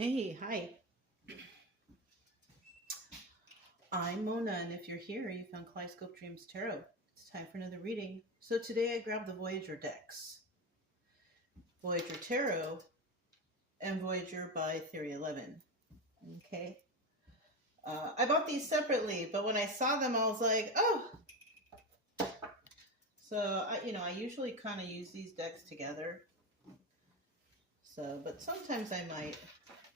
Hey, hi. I'm Mona, and if you're here, you found Kaleidoscope Dreams Tarot. It's time for another reading. So today I grabbed the Voyager decks. Voyager Tarot and Voyager by Theory 11. Okay. I bought these separately, but when I saw them, I was like, oh! So, I usually kind of use these decks together. So, but sometimes I might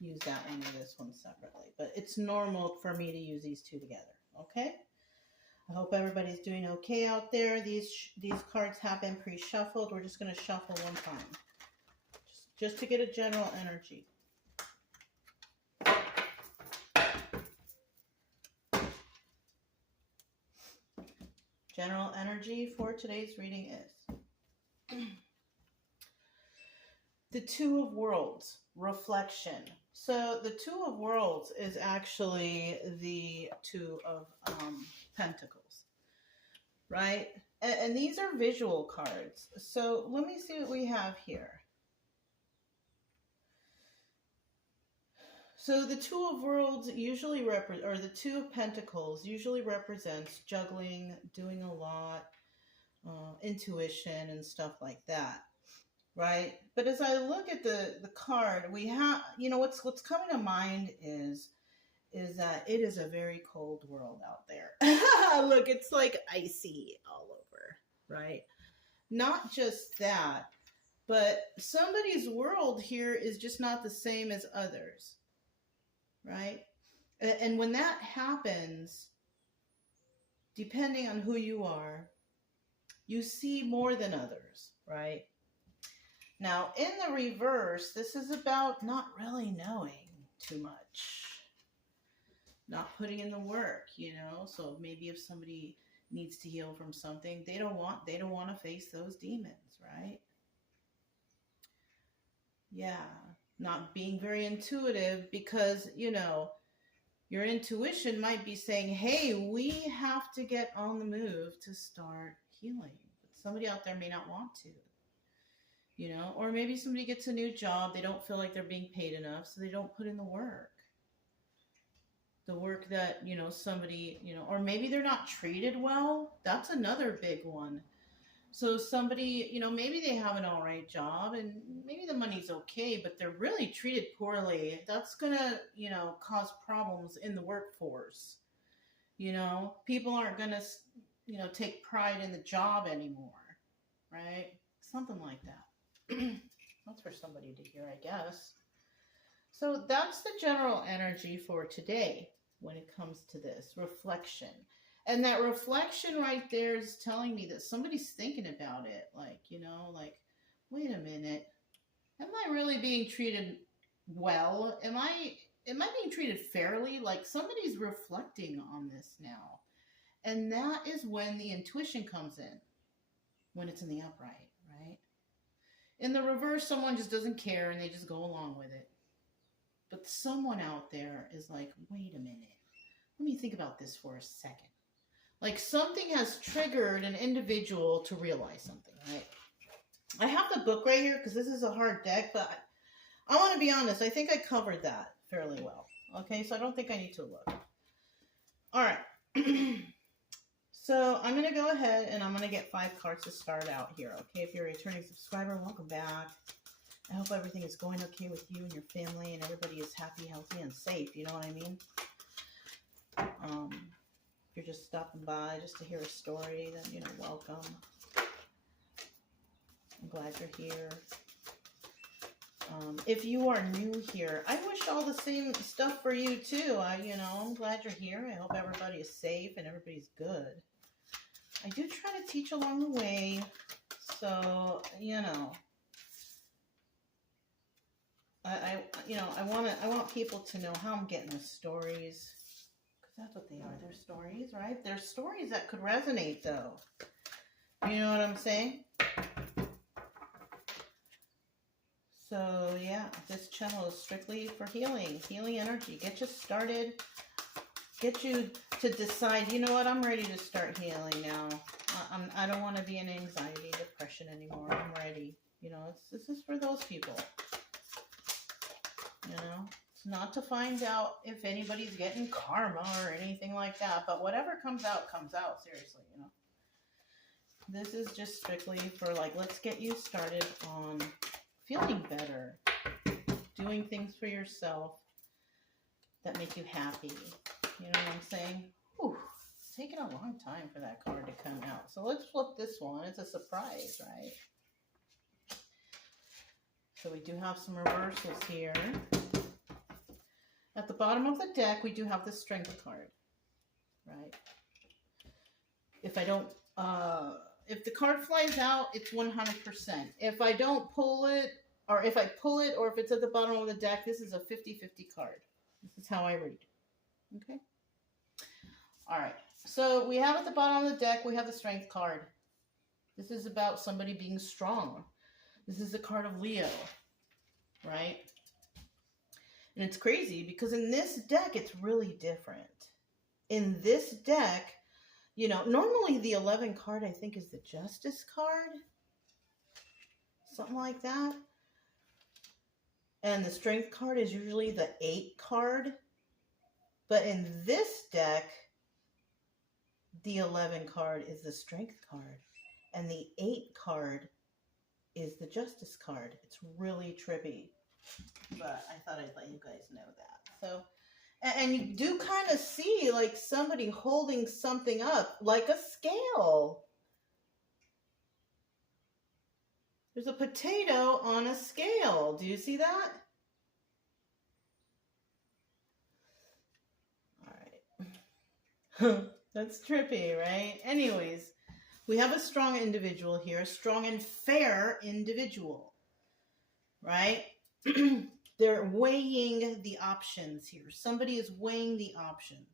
use that one or this one separately. But it's normal for me to use these two together. Okay? I hope everybody's doing okay out there. These cards have been pre-shuffled. We're just going to shuffle one time. Just to get a general energy. General energy for today's reading is the Two of Worlds, reflection. So the Two of Worlds is actually the Two of Pentacles, right? And these are visual cards. So let me see what we have here. So the Two of Worlds usually or the Two of Pentacles usually represents juggling, doing a lot, intuition and stuff like that, right? But as I look at the card, we have, what's coming to mind is that it is a very cold world out there. Look, it's like icy all over, right? Not just that, but somebody's world here is just not the same as others. Right? And when that happens, depending on who you are, you see more than others, right? Now, in the reverse, this is about not really knowing too much, not putting in the work, So maybe if somebody needs to heal from something, they don't want to face those demons, right? Yeah. Not being very intuitive because, your intuition might be saying, hey, we have to get on the move to start healing. But somebody out there may not want to, or maybe somebody gets a new job. They don't feel like they're being paid enough, so they don't put in the work. The work that, somebody, or maybe they're not treated well. That's another big one. So somebody, maybe they have an all right job and maybe the money's okay, but they're really treated poorly. That's going to, cause problems in the workforce. People aren't going to, take pride in the job anymore, right? Something like that. That's for somebody to hear, I guess. So that's the general energy for today when it comes to this reflection. And that reflection right there is telling me that somebody's thinking about it. Like, wait a minute. Am I really being treated well? Am I being treated fairly? Like somebody's reflecting on this now. And that is when the intuition comes in. When it's in the upright, right? In the reverse, someone just doesn't care and they just go along with it. But someone out there is like, wait a minute. Let me think about this for a second. Like something has triggered an individual to realize something, right? I have the book right here because this is a hard deck, but I want to be honest. I think I covered that fairly well. Okay, so I don't think I need to look. All right. So I'm going to go ahead and I'm going to get 5 cards to start out here. Okay, if you're a returning subscriber, welcome back. I hope everything is going okay with you and your family and everybody is happy, healthy, and safe. You know what I mean? If you're just stopping by just to hear a story, then, welcome. I'm glad you're here. If you are new here, I wish all the same stuff for you too. I'm glad you're here. I hope everybody is safe and everybody's good. I do try to teach along the way, so, I want people to know how I'm getting the stories. That's what they are. They're stories, right? They're stories that could resonate, though. You know what I'm saying? So, yeah, this channel is strictly for healing energy. Get you started. Get you to decide, you know what, I'm ready to start healing now. I don't want to be in anxiety, depression anymore. I'm ready. This is for those people. not to find out if anybody's getting karma or anything like that, but whatever comes out, seriously, you know. This is just strictly for, like, let's get you started on feeling better, doing things for yourself that make you happy. You know what I'm saying? Whew, it's taken a long time for that card to come out. So let's flip this one. It's a surprise, right? So we do have some reversals here. At the bottom of the deck, we do have the Strength card, right? If I don't, if the card flies out, it's 100%. If I don't pull it, or if I pull it, or if it's at the bottom of the deck, this is a 50-50 card. This is how I read. Okay? All right. So we have at the bottom of the deck, we have the Strength card. This is about somebody being strong. This is the card of Leo, right? And it's crazy because in this deck, it's really different. In this deck, you know, normally the 11 card, I think, is the Justice card. Something like that. And the Strength card is usually the 8 card. But in this deck, the 11 card is the Strength card. And the 8 card is the Justice card. It's really trippy. But I thought I'd let you guys know that. So, and you do kind of see like somebody holding something up, like a scale. There's a potato on a scale. Do you see that? All right. That's trippy, right? Anyways, we have a strong individual here, a strong and fair individual, right? They're weighing the options here. Somebody is weighing the options.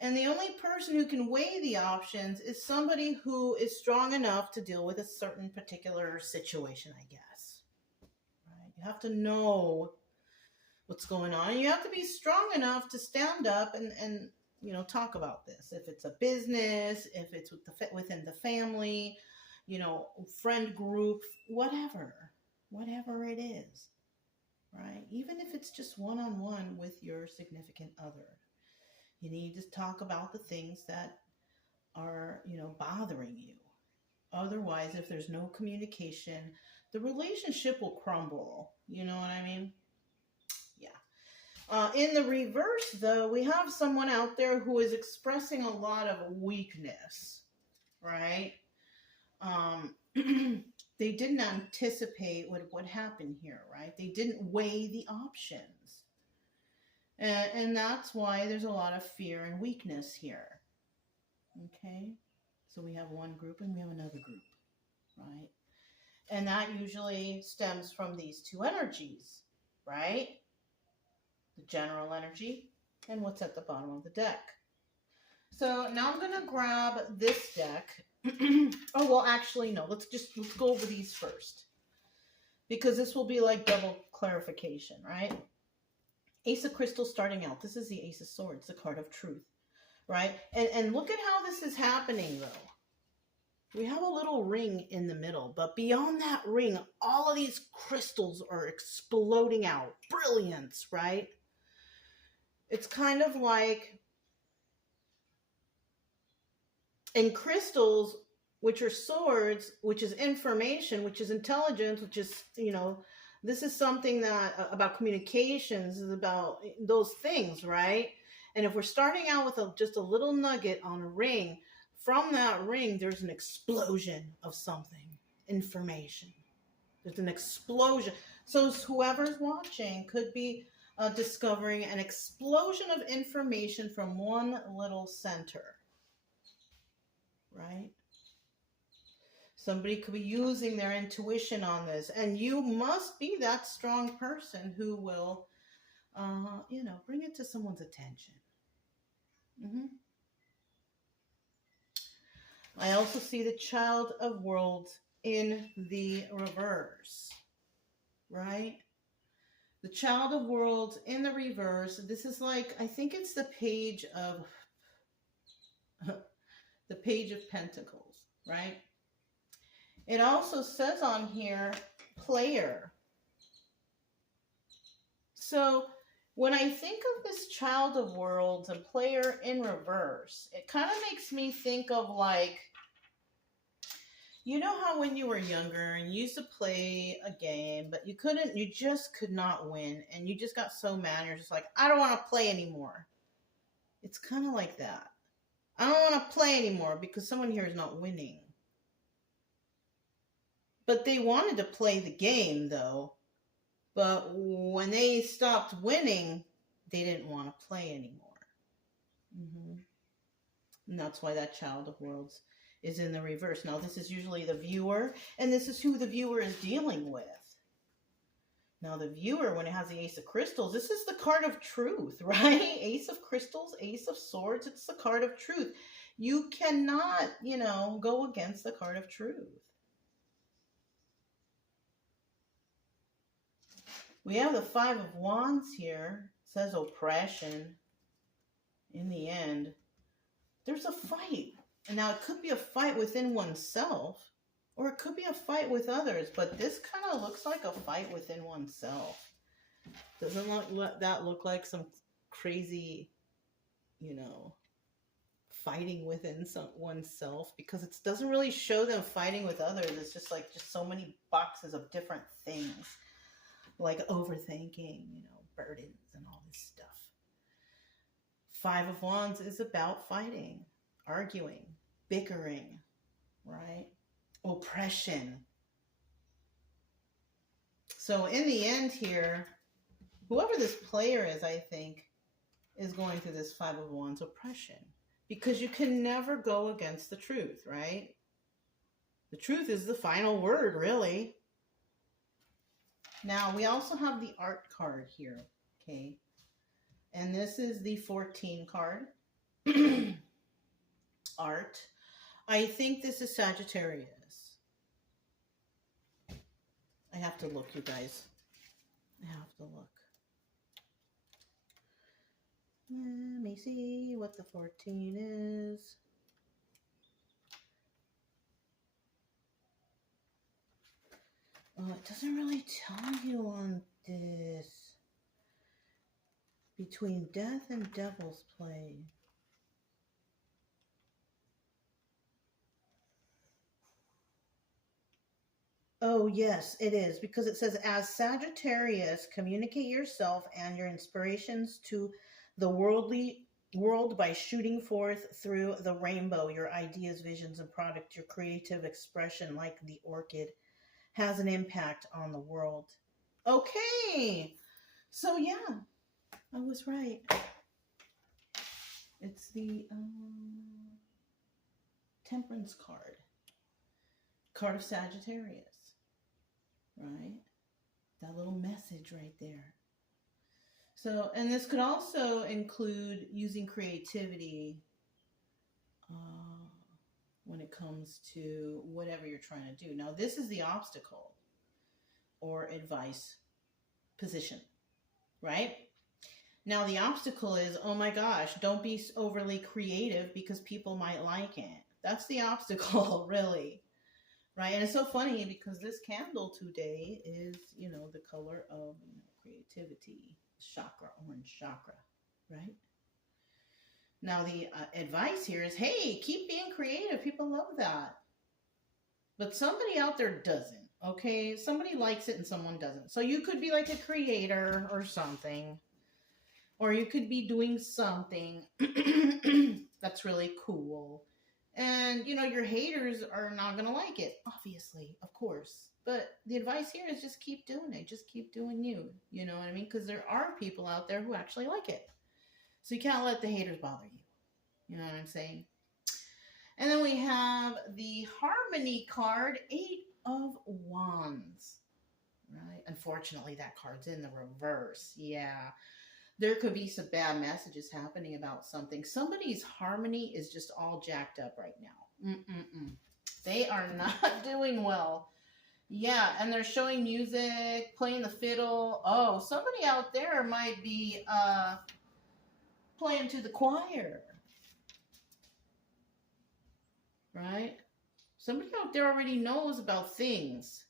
And the only person who can weigh the options is somebody who is strong enough to deal with a certain particular situation, I guess. Right? You have to know what's going on. And you have to be strong enough to stand up and you know, talk about this. If it's a business, if it's within the family, you know, friend group, whatever it is. Right? Even if it's just one-on-one with your significant other, you need to talk about the things that are, you know, bothering you. Otherwise, if there's no communication, the relationship will crumble. You know what I mean? Yeah. In the reverse, though, we have someone out there who is expressing a lot of weakness, right? They didn't anticipate what would happen here, right? They didn't weigh the options. And that's why there's a lot of fear and weakness here. Okay? So we have one group and we have another group, right? And that usually stems from these two energies, right? The general energy and what's at the bottom of the deck. So now I'm going to grab this deck. Oh, well, actually, no. Let's go over these first. Because this will be like double clarification, right? Ace of Crystals starting out. This is the Ace of Swords, the card of truth, right? And look at how this is happening, though. We have a little ring in the middle, but beyond that ring, all of these crystals are exploding out. Brilliance, right? It's kind of like in crystals, which are swords, which is information, which is intelligence, which is, you know, this is something that about communications, is about those things, right? And if we're starting out with just a little nugget on a ring, from that ring, there's an explosion of something, information. There's an explosion. So whoever's watching could be discovering an explosion of information from one little center, right? Somebody could be using their intuition on this, and you must be that strong person who will, you know, bring it to someone's attention. I also see the Child of Worlds in the reverse, right? The Child of Worlds in the reverse. This is like, I think it's the Page of the Page of Pentacles, right? It also says on here, player. So When I think of this Child of Worlds and player in reverse, it kind of makes me think of like, you know how when you were younger and you used to play a game, but you just could not win, and you just got so mad, you're just like, I don't want to play anymore. It's kind of like that. I don't want to play anymore because someone here is not winning. But they wanted to play the game, though. But when they stopped winning, they didn't want to play anymore. And that's why that Child of Worlds is in the reverse. Now, this is usually the viewer, and this is who the viewer is dealing with. Now, the viewer, when it has the Ace of Crystals, this is the card of truth, right? Ace of Crystals, Ace of Swords, it's the card of truth. You cannot, go against the card of truth. We have the Five of Wands here. It says oppression. In the end, there's a fight. And now it could be a fight within oneself, or it could be a fight with others. But this kind of looks like a fight within oneself. Doesn't that look like some crazy, fighting within oneself? Because it doesn't really show them fighting with others. It's just so many boxes of different things. Like overthinking, burdens and all this stuff. Five of Wands is about fighting, arguing, bickering, right? Oppression. So in the end here, whoever this player is, I think, is going through this Five of Wands oppression. Because you can never go against the truth, right? The truth is the final word, really. Now, we also have the art card here, okay? And this is the 14 card. Art. I think this is Sagittarius. I have to look, you guys. I have to look. Let me see what the 14 is. Oh, it doesn't really tell you on this. Between death and devil's play. Oh, yes, it is. Because it says, as Sagittarius, communicate yourself and your inspirations to the world by shooting forth through the rainbow. Your ideas, visions, and product, your creative expression, like the orchid, has an impact on the world. Okay. So, yeah, I was right. It's the Temperance card. Card of Sagittarius. Right? That little message right there. So, and this could also include using creativity when it comes to whatever you're trying to do. Now, this is the obstacle or advice position, right? Now, the obstacle is, oh my gosh, don't be overly creative because people might like it. That's the obstacle, really, right? And it's so funny because this candle today is, the color of creativity, chakra, orange chakra, right? Now, the advice here is, hey, keep being creative. People love that. But somebody out there doesn't, okay? Somebody likes it and someone doesn't. So you could be like a creator or something. Or you could be doing something that's really cool. And, your haters are not going to like it, obviously, of course. But the advice here is just keep doing it. Just keep doing you. You know what I mean? Because there are people out there who actually like it. So you can't let the haters bother you. You know what I'm saying? And then we have the Harmony card, 8 of Wands. Right? Unfortunately, that card's in the reverse. Yeah. There could be some bad messages happening about something. Somebody's harmony is just all jacked up right now. They are not doing well. Yeah, and they're showing music, playing the fiddle. Oh, somebody out there might be playing to the choir. Right? Somebody out there already knows about things.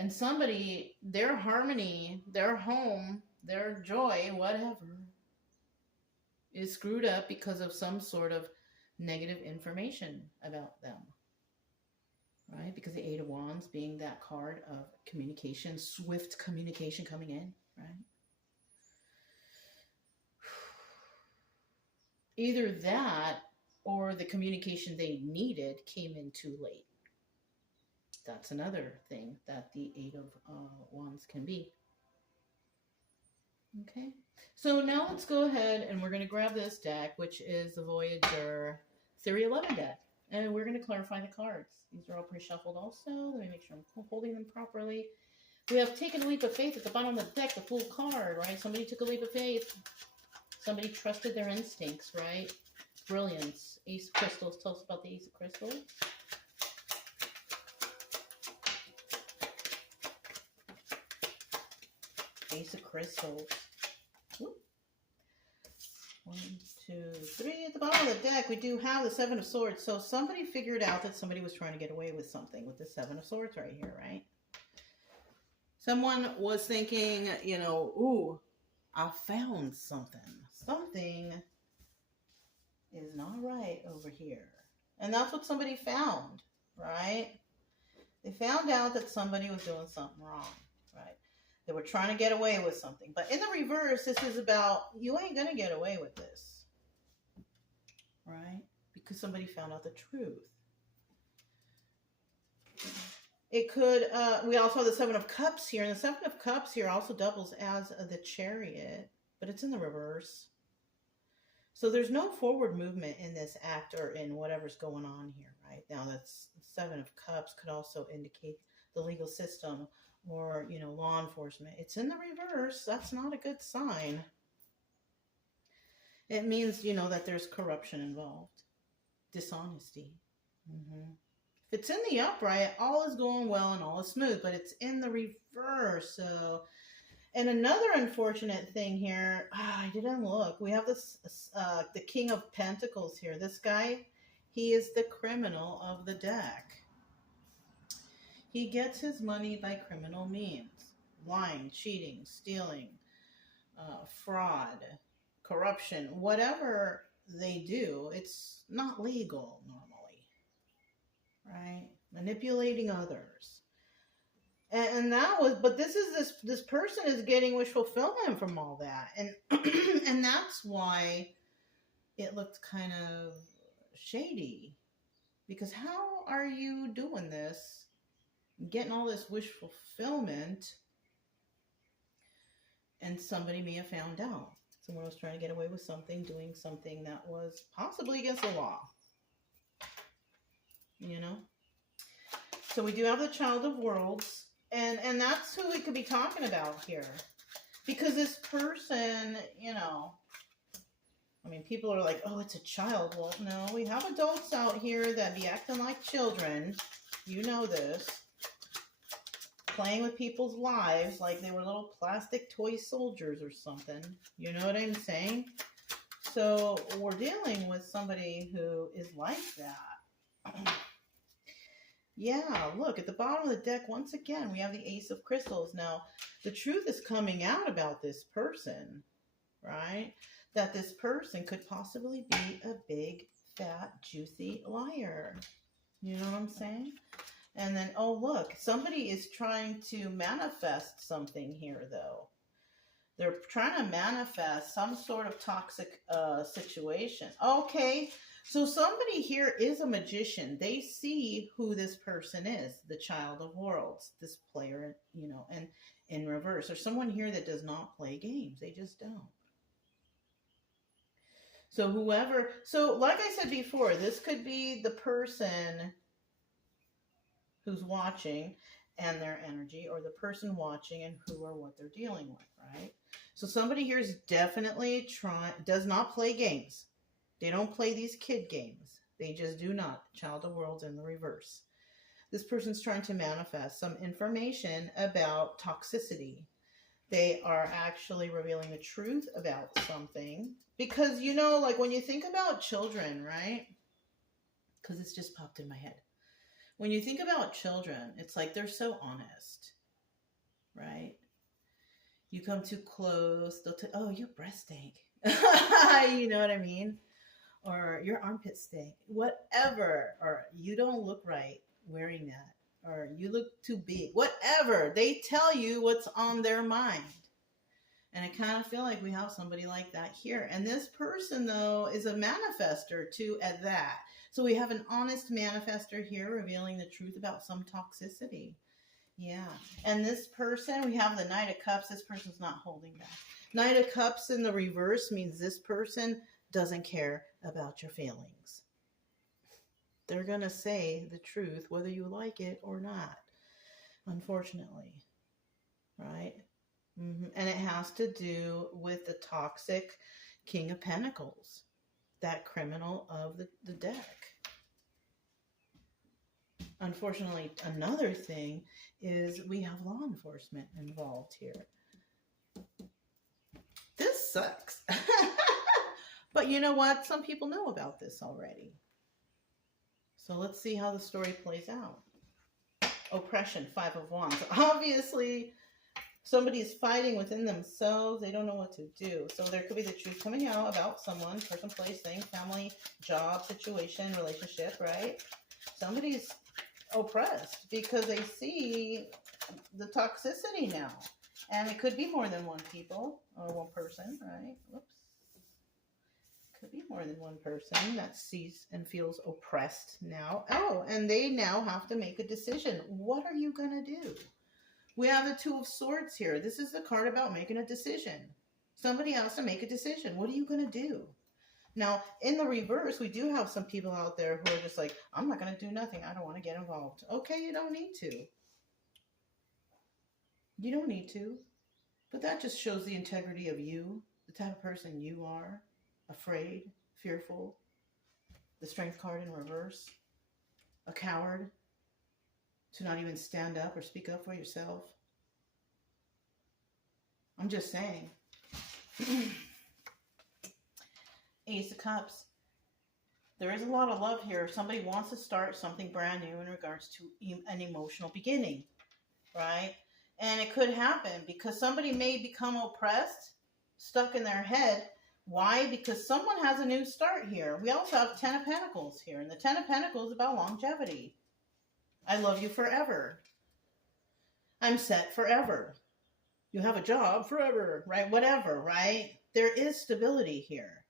And somebody, their harmony, their home, their joy, whatever, is screwed up because of some sort of negative information about them. Right? Because the Eight of Wands being that card of communication, swift communication coming in, right? Either that or the communication they needed came in too late. That's another thing that the Eight of Wands can be. Okay, so now let's go ahead and we're going to grab this deck, which is the Voyager 311 deck, and we're going to clarify the cards. These are all pre-shuffled also. Let me make sure I'm holding them properly. We have taken a leap of faith at the bottom of the deck, the Fool card, right? Somebody took a leap of faith. Somebody trusted their instincts, right? Brilliance. Ace of Crystals. Tell us about the Ace of Crystals. Ace of Crystals. Whoop. 1, 2, 3. At the bottom of the deck, we do have the Seven of Swords. So somebody figured out that somebody was trying to get away with something with the Seven of Swords right here, right? Someone was thinking, you know, ooh, I found something. Something is not right over here. And that's what somebody found, right? They found out that somebody was doing something wrong, right? They were trying to get away with something. But in the reverse, this is about, you ain't going to get away with this, right? Because somebody found out the truth. It could, we also have the Seven of Cups here. And the Seven of Cups here also doubles as the Chariot, but it's in the reverse. So there's no forward movement in this act or in whatever's going on here, right? Now that's Seven of Cups could also indicate the legal system or, you know, law enforcement. It's in the reverse. That's not a good sign. It means, you know, that there's corruption involved. Dishonesty. If it's in the upright, all is going well and all is smooth, but it's in the reverse. So, and another unfortunate thing here, I didn't look. We have this, the King of Pentacles here. This guy, he is the criminal of the deck. He gets his money by criminal means. Lying, cheating, stealing, fraud, corruption, whatever they do, it's not legal normally, right? Manipulating others. And that was, but this person is getting wish fulfillment from all that. And, and that's why it looked kind of shady. Because how are you doing this? Getting all this wish fulfillment, and somebody may have found out. Someone was trying to get away with something, doing something that was possibly against the law. You know? So we do have the Child of Worlds, and that's who we could be talking about here. Because this person, you know, I mean, people are like, oh, it's a child. Well, no, we have adults out here that be acting like children. You know this. Playing with people's lives like they were little plastic toy soldiers or something. You know what I'm saying? So we're dealing with somebody who is like that. Yeah, look, at the bottom of the deck, once again, we have the Ace of Crystals. Now, the truth is coming out about this person, right? That this person could possibly be a big, fat, juicy liar. You know what I'm saying? And then, oh, look, somebody is trying to manifest something here, though. They're trying to manifest some sort of toxic situation. Okay, so somebody here is a magician. They see who this person is, the Child of Worlds, this player, you know, and in reverse. There's someone here that does not play games. They just don't. So whoever, so like I said before, this could be the person who's watching and their energy, or the person watching and who or what they're dealing with, right? So somebody here is definitely does not play games. They don't play these kid games. They just do not. Child of Worlds in the reverse. This person's trying to manifest some information about toxicity. They are actually revealing the truth about something. Because, you know, like when you think about children, right? Because it's just popped in my head. When you think about children, it's like they're so honest. You come too close, they'll tell, oh, your breath stink. You know what I mean? Or your armpit stink. Whatever. Or you don't look right wearing that. Or you look too big. Whatever. They tell you what's on their mind. And I kind of feel like we have somebody like that here. And this person, though, is a manifester too at that. So we have an honest manifester here revealing the truth about some toxicity. Yeah. And this person, we have the Knight of Cups. This person's not holding back. Knight of Cups in the reverse means this person doesn't care about your feelings. They're going to say the truth whether you like it or not, unfortunately. Right? And it has to do with the toxic King of Pentacles, that criminal of the deck. Unfortunately, another thing is we have law enforcement involved here. This sucks. But you know what? Some people know about this already. So let's see how the story plays out. Oppression, 5 of Wands. Obviously, somebody is fighting within themselves. They don't know what to do. So there could be the truth coming out about someone, person, place, thing, family, job, situation, relationship, right? Somebody's oppressed because they see the toxicity now. And it could be more than one people or one person, right? Whoops. Could be more than one person that sees and feels oppressed now. Oh, and they now have to make a decision. What are you going to do? We have the 2 of Swords here. This is the card about making a decision. Somebody has to make a decision. What are you going to do? Now, in the reverse, we do have some people out there who are just like, I'm not going to do nothing. I don't want to get involved. Okay, you don't need to. You don't need to. But that just shows the integrity of you, the type of person you are. Afraid, fearful, the Strength card in reverse, a coward, to not even stand up or speak up for yourself. I'm just saying. Ace of Cups. There is a lot of love here. Somebody wants to start something brand new in regards to an emotional beginning, right? And it could happen because somebody may become oppressed, stuck in their head. Why? Because someone has a new start here. We also have 10 of Pentacles here. And the 10 of Pentacles is about longevity. I love you forever. I'm set forever. You have a job forever, right? Whatever, right? There is stability here.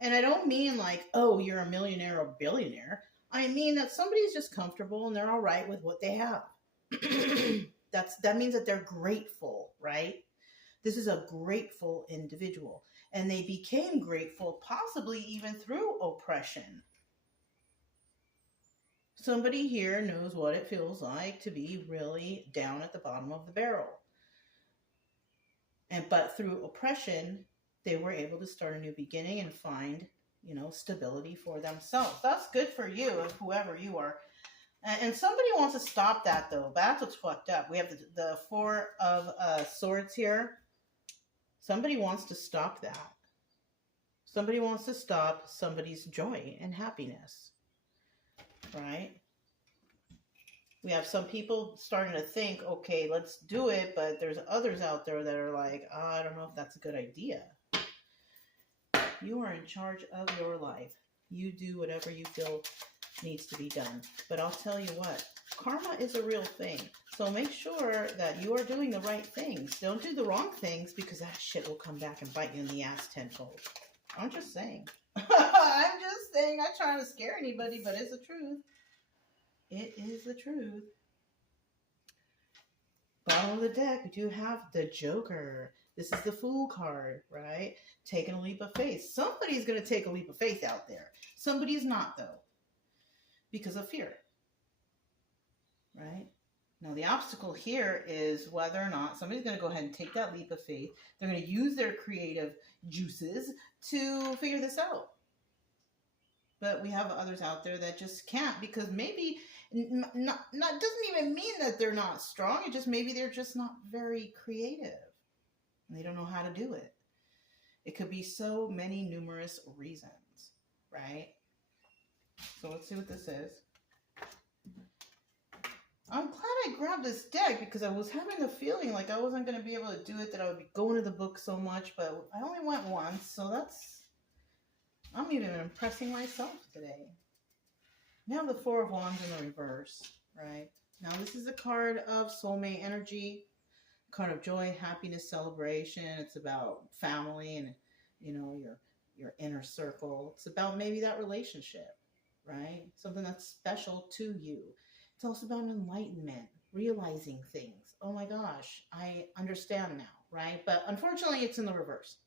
And I don't mean like, oh, you're a millionaire or billionaire. I mean that somebody's just comfortable and they're all right with what they have. That means that they're grateful, right? This is a grateful individual. And they became grateful, possibly even through oppression. Somebody here knows what it feels like to be really down at the bottom of the barrel. But through oppression, they were able to start a new beginning and find, stability for themselves. That's good for you, whoever you are. And somebody wants to stop that, though. That's what's fucked up. We have the 4 of Swords here. Somebody wants to stop that. Somebody wants to stop somebody's joy and happiness, right? We have some people starting to think, okay, let's do it, but there's others out there that are like, oh, I don't know if that's a good idea. You are in charge of your life. You do whatever you feel needs to be done. But I'll tell you what, karma is a real thing. So make sure that you are doing the right things. Don't do the wrong things because that shit will come back and bite you in the ass tenfold. I'm just saying. I'm just saying. I'm not trying to scare anybody, but it's the truth. It is the truth. Bottom of the deck, we do have the Joker. This is the Fool card, right? Taking a leap of faith. Somebody's going to take a leap of faith out there. Somebody's not, though. Because of fear. Right? Now, the obstacle here is whether or not somebody's going to go ahead and take that leap of faith. They're going to use their creative juices to figure this out. But we have others out there that just can't because maybe not doesn't even mean that they're not strong. It just maybe they're just not very creative. And they don't know how to do it. It could be so many numerous reasons, right? So let's see what this is. I'm glad I grabbed this deck because I was having the feeling like I wasn't going to be able to do it, that I would be going to the book so much, but I only went once, so I'm even impressing myself today. We have the Four of Wands in the reverse, right? Now this is a card of soulmate energy, card of joy, happiness, celebration. It's about family and, you know, your inner circle. It's about maybe that relationship, right? Something that's special to you. It's also about enlightenment, realizing things. Oh my gosh, I understand now, right? But unfortunately, it's in the reverse.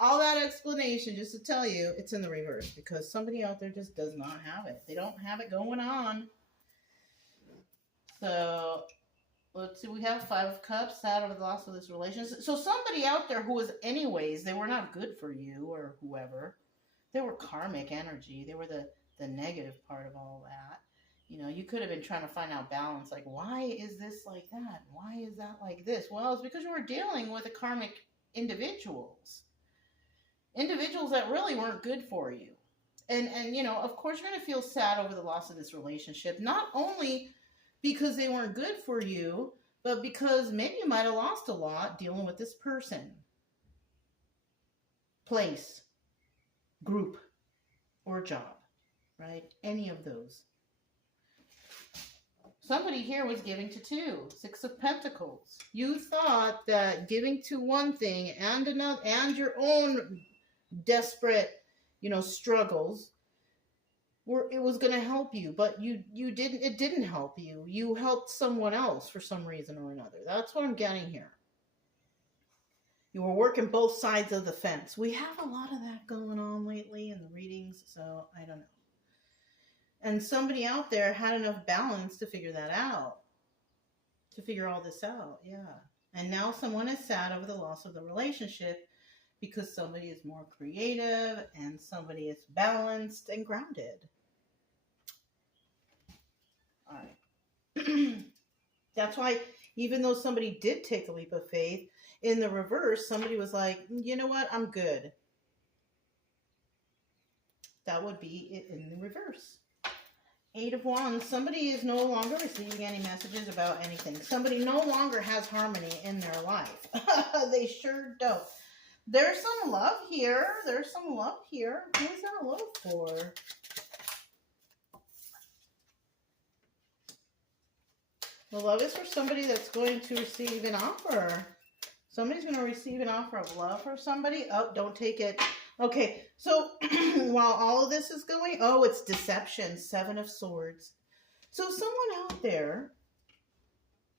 All that explanation just to tell you it's in the reverse because somebody out there just does not have it. They don't have it going on. So let's see, we have Five of Cups, sad over the loss of this relationship. So somebody out there who was anyways, they were not good for you or whoever. They were karmic energy. They were the negative part of all that. You know, you could have been trying to find out balance. Like, why is this like that? Why is that like this? Well, it's because you were dealing with a karmic individuals. Individuals that really weren't good for you. And you know, of course, you're going to feel sad over the loss of this relationship. Not only because they weren't good for you, but because maybe you might have lost a lot dealing with this person, place, group, or job, right? Any of those. Somebody here was giving to two. Six of Pentacles. You thought that giving to one thing and another, and your own desperate, you know, struggles, it was going to help you, but you didn't. It didn't help you. You helped someone else for some reason or another. That's what I'm getting here. You were working both sides of the fence. We have a lot of that going on lately in the readings, so I don't know. And somebody out there had enough balance to figure that out. To figure all this out, yeah. And now someone is sad over the loss of the relationship because somebody is more creative and somebody is balanced and grounded. All right. That's why even though somebody did take a leap of faith, in the reverse, somebody was like, you know what, I'm good. That would be it in the reverse. Eight of Wands, somebody is no longer receiving any messages about anything. Somebody no longer has harmony in their life. They sure don't. There's some love here. There's some love here. Who is that love for? The love is for somebody that's going to receive an offer. Somebody's going to receive an offer of love for somebody. Oh, don't take it. Okay, so while all of this is going, oh, it's deception, Seven of Swords. So someone out there,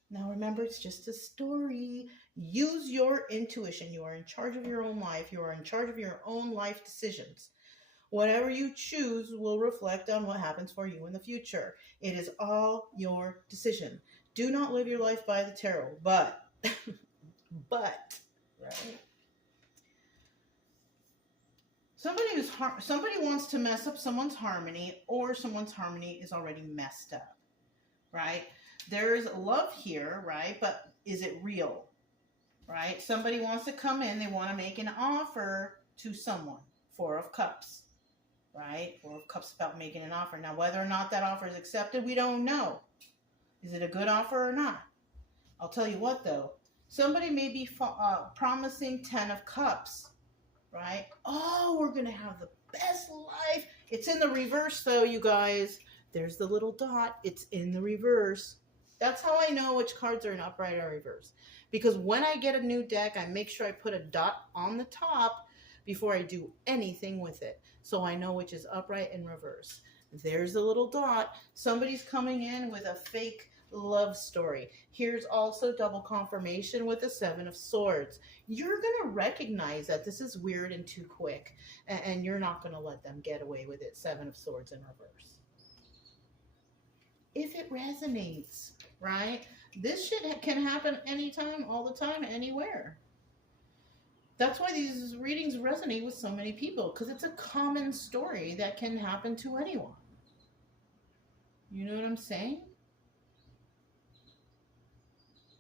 now remember, it's just a story. Use your intuition. You are in charge of your own life. You are in charge of your own life decisions. Whatever you choose will reflect on what happens for you in the future. It is all your decision. Do not live your life by the tarot, but, right? Somebody wants to mess up someone's harmony, or someone's harmony is already messed up, right? There's love here, right? But is it real, right? Somebody wants to come in. They want to make an offer to someone. Four of Cups, right? Four of Cups about making an offer. Now, whether or not that offer is accepted, we don't know. Is it a good offer or not? I'll tell you what, though. Somebody may be promising 10 of Cups. Right? Oh, we're going to have the best life. It's in the reverse, though, you guys. There's the little dot. It's in the reverse. That's how I know which cards are in upright or reverse. Because when I get a new deck, I make sure I put a dot on the top before I do anything with it. So I know which is upright and reverse. There's the little dot. Somebody's coming in with a fake love story. Here's also double confirmation with the Seven of Swords. You're going to recognize that this is weird and too quick, and you're not going to let them get away with it. Seven of Swords in reverse. If it resonates, right? This shit can happen anytime, all the time, anywhere. That's why these readings resonate with so many people, because it's a common story that can happen to anyone. You know what I'm saying?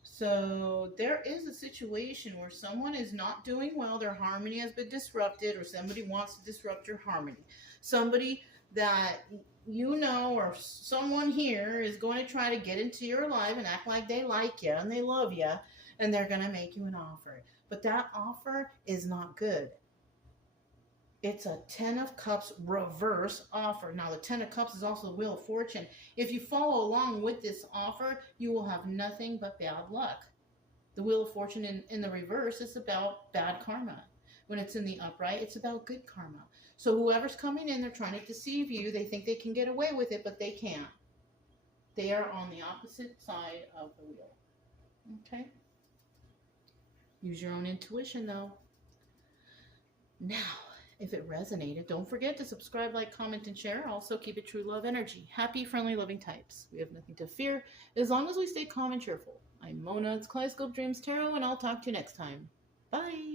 So there is a situation where someone is not doing well, their harmony has been disrupted, or somebody wants to disrupt your harmony. Somebody that you know or someone here is going to try to get into your life and act like they like you and they love you, and they're going to make you an offer. But that offer is not good. It's a Ten of Cups reverse offer. Now, the Ten of Cups is also the Wheel of Fortune. If you follow along with this offer, you will have nothing but bad luck. The Wheel of Fortune in the reverse is about bad karma. When it's in the upright, it's about good karma. So whoever's coming in, they're trying to deceive you. They think they can get away with it, but they can't. They are on the opposite side of the wheel. Okay? Use your own intuition, though. Now, if it resonated, don't forget to subscribe, like, comment, and share. Also, keep it true love energy. Happy, friendly, loving types. We have nothing to fear as long as we stay calm and cheerful. I'm Mona. It's Kaleidoscope Dreams Tarot, and I'll talk to you next time. Bye.